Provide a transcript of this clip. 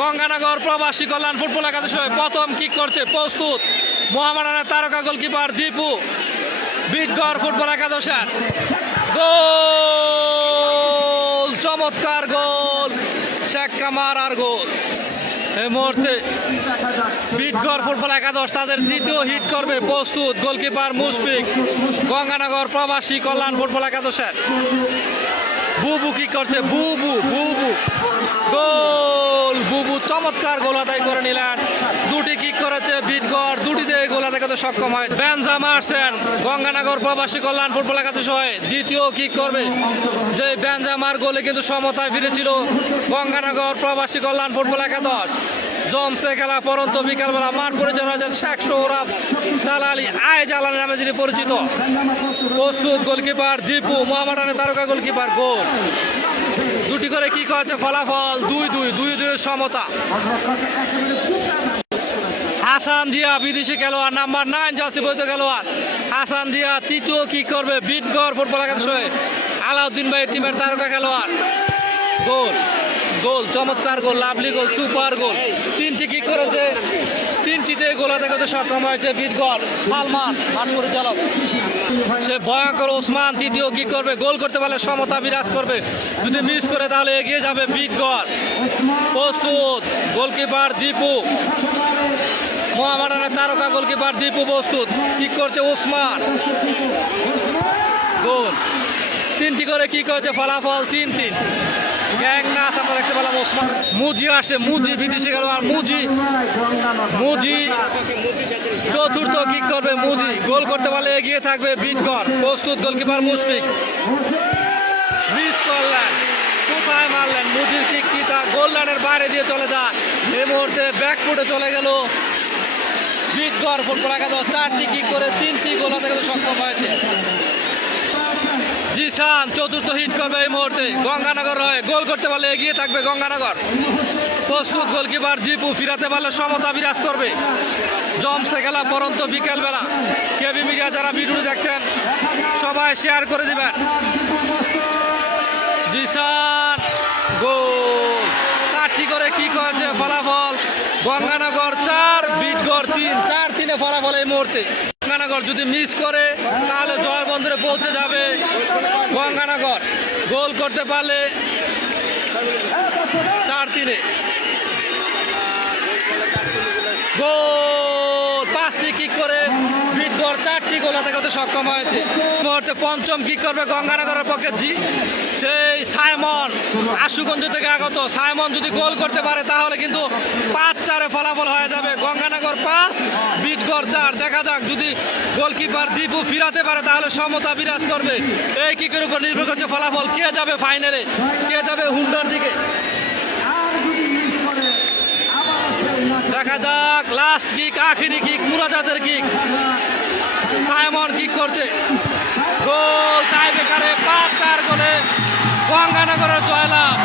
গঙ্গানগর প্রবাসী কল্যাণ ফুটবল একাদশ প্রথম কিক করছে, প্রস্তুত মোহামেডানের তারকা গোলকিপার দীপু। বিটগড় ফুটবল একাদশের গোল, চমৎকার গোল, শেখ কামার আর গোল। এই মুহূর্তে বিটগড় ফুটবল একাদশ তাদের দ্বিতীয় হিট করবে, প্রস্তুত গোলকিপার মুশফিক। গঙ্গানগর প্রবাসী কল্যাণ ফুটবল একাদশের বুবু কি করছে, বুবু বুবু গোল, বুবু চমৎকার গোল আদায় করে নিলেন। দুটি কিক করেছে বিটগড়, দুটিতে গোল আদায় করতে সক্ষম হয় বেনজামা আর্সেন। গঙ্গানগর প্রবাসী কল্যাণ ফুটবল একাদশ হয়ে দ্বিতীয় কিক করবে, যে বেনজামার গোলে কিন্তু সমতায় ফিরেছিল গঙ্গানগর প্রবাসী কল্যাণ ফুটবল একাদশ। জমছে খেলা পরন্ত বিকালবেলা, মাঠ পরিচালনা আছেন শেখ সোহরাব জালালি, আয় জালালি নামে যিনি পরিচিত। প্রস্তুত গোলকিপার দীপু, মোহামেডানের তারকা গোলকিপার। গোল দুটি করে কি করেছে, ফলাফল 2-2 সমতা। হাসান দিয়া বিদেশি খেলোয়াড়, নাম্বার 9 জার্সি বৈধ খেলোয়াড় হাসান দিয়া তৃতীয় কিক করবে বিটগড় ফুটবল একাদশ হয়ে। আলাউদ্দিন ভাই টিমের তারকা খেলোয়াড়। গোল গোল চমৎকার গোল, লাভলি গোল, সুপার গোল। তিনটি কিক করেছে, তিনটিতে গোল আদায় করতে সক্ষম হয়েছে বিটগড়। সালমান মাঠ পরিচালক, সে ভয়ঙ্কর ওসমান তৃতীয় কিক করবে, গোল করতে পারলে সমতা বিরাজ করবে, যদি মিস করে তাহলে এগিয়ে যাবে বিটগড়। প্রস্তুত গোলকিপার দীপু, মোহামেডানের তারকা গোলকিপার দীপু প্রস্তুত, কিক করছে ওসমান। গোল তিনটি করে কি করেছে, ফলাফল 3-3। গ্যাং নাচ আমরা দেখতে পেলাম। ওসমান মুজি আসে, মুজি বিদেশি খেলোয়াড়, মুজি চতুর্থ কিক করবে, মুজি গোল করতে পারলে এগিয়ে থাকবে বিটগড়। প্রস্তুত গোলকিপার মুশফিক, মিস করলেন, কোথায় মারলেন, মুজির কিক কি তা গোল লাইনের বাইরে দিয়ে চলে যায়। এই মুহূর্তে ব্যাকফুটে চলে গেল বিটগড় ফুটবল একাদশ। 4টি কিক করে 3টি গোল আদায় করতে সক্ষম হয়েছে। জিসান চতুর্থ হিট করবে এই মুহূর্তে গঙ্গানগর হয়ে, গোল করতে পারলে এগিয়ে থাকবে গঙ্গানগর। প্রস্তুত গোলকিপার দীপু, ফিরাতে পারলে সমতা বিরাজ করবে। জমছে খেলা পরন্ত বিকেলবেলা। কেবি মিডিয়া যারা ভিডিওটি দেখছেন সবাই শেয়ার করে দিবেন। জিসান গোল, 4টি করে কি করেছে, ফলাফল গঙ্গানগর 4 বিটগড় 3। 4-3 ফলাফল এই মুহূর্তে। গঙ্গানগর যদি মিস করে তাহলে জয় বন্দরে পৌঁছে যাবে গঙ্গানগর। গোল করতে পারলে 4-3 গোল। 5টি কিক করে বিটগড় 4টি গোল আদায় করতে সক্ষম হয়েছে। মুহূর্তে পঞ্চম কিক করবে গঙ্গানগরের পক্ষে সেই সাইমন, আশুগঞ্জ থেকে আগত সাইমন। যদি গোল করতে পারে তাহলে কিন্তু 5-4 ফলাফল হয়ে যাবে। গঙ্গানগর 5 বিটগড় 4। দেখা যাক যদি গোলকিপার দীপু ফিরাতে পারে তাহলে সমতা বিরাজ করবে। এই কিকের উপর নির্ভর করছে ফলাফল, কে যাবে ফাইনালে, কে যাবে হুন্ডার দিকে। দেখা যাক লাস্ট কিক, আখিরি কিক, মুরাজাদের কিক। সাইমন কিক করছে, গোল, টাই ব্রেকারে 5-4 গোলে গঙ্গানগরের জয়লাভ।